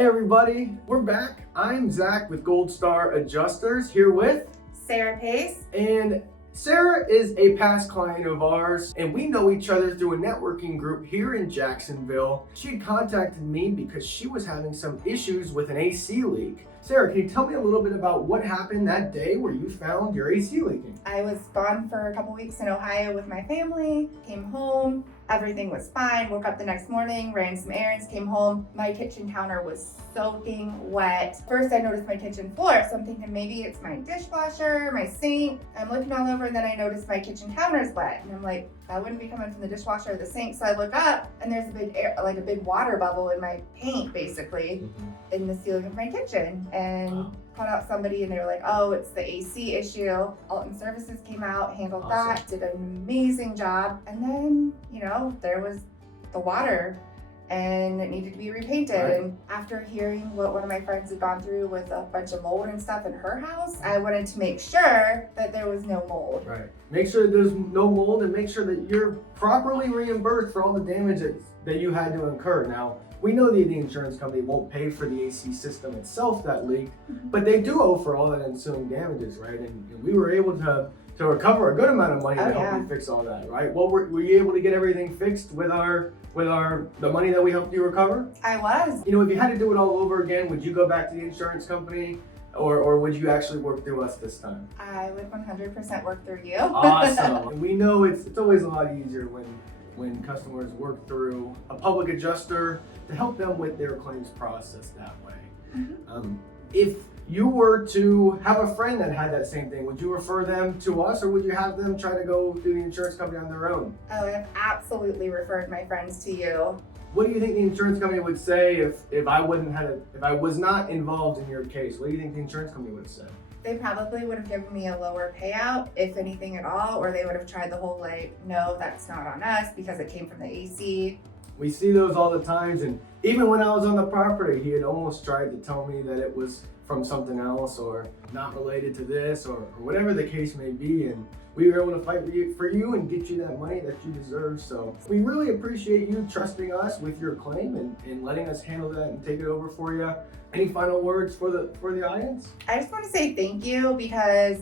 Hey everybody, we're back. I'm Zach with Gold Star Adjusters, here with Sarah Pace. And Sarah is a past client of ours, and we know each other through a networking group here in Jacksonville. She had contacted me because she was having some issues with an AC leak. Sarah, can you tell me a little bit about what happened that day where you found your AC leaking? I was gone for a couple weeks in Ohio with my family, came home, everything was fine, woke up the next morning, ran some errands, came home. My kitchen counter was soaking wet. First I noticed my kitchen floor, so I'm thinking maybe it's my dishwasher, my sink. I'm looking all over and then I noticed my kitchen counter's wet. And I'm like, that wouldn't be coming from the dishwasher or the sink. So I look up and there's a big water bubble in my paint basically in the ceiling of my kitchen. And called out somebody and they were like, oh, it's the AC issue. Alton Services came out, handled that, did an amazing job. And then, there was the water and it needed to be repainted. Right. And after hearing what one of my friends had gone through with a bunch of mold and stuff in her house, I wanted to make sure that there was no mold. Right. Make sure that there's no mold and make sure that you're properly reimbursed for all the damage that you had to incur. Now, we know that the insurance company won't pay for the AC system itself that leaked, but they do owe for all that ensuing damages, right? And we were able to recover a good amount of money to help you fix all that, right? Well, were you able to get everything fixed with the money that we helped you recover? I was. If you had to do it all over again, would you go back to the insurance company? Or would you actually work through us this time? I would 100% work through you. Awesome. And we know it's always a lot easier when customers work through a public adjuster to help them with their claims process that way. If you were to have a friend that had that same thing, would you refer them to us or would you have them try to go through the insurance company on their own? Oh, I've absolutely referred my friends to you. What do you think the insurance company would say if I was not involved in your case? What do you think the insurance company would say? They probably would have given me a lower payout, if anything at all, or they would have tried the whole no, that's not on us because it came from the AC. We see those all the times, and even when I was on the property, he had almost tried to tell me that it was from something else or not related to this or whatever the case may be, and we were able to fight for you and get you that money that you deserve. So we really appreciate you trusting us with your claim and letting us handle that and take it over for you. Any final words for the audience? I just want to say thank you because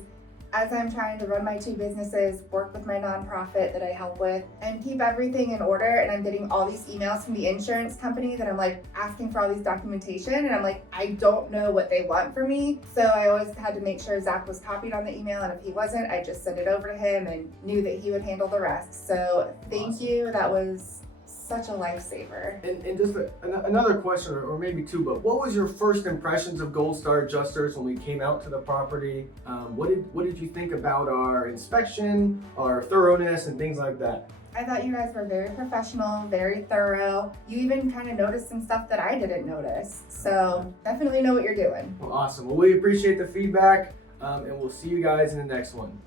as I'm trying to run my two businesses, work with my nonprofit that I help with, and keep everything in order, and I'm getting all these emails from the insurance company that I'm asking for all these documentation, and I'm I don't know what they want from me. So I always had to make sure Zach was copied on the email, and if he wasn't, I just send it over to him and knew that he would handle the rest. So thank you. That was such a lifesaver. And just another question, or maybe two, but what was your first impressions of Gold Star Adjusters when we came out to the property? What did you think about our inspection, our thoroughness, and things like that? I thought you guys were very professional, very thorough. You even kind of noticed some stuff that I didn't notice. So definitely know what you're doing. Well, awesome. Well, we appreciate the feedback, and we'll see you guys in the next one.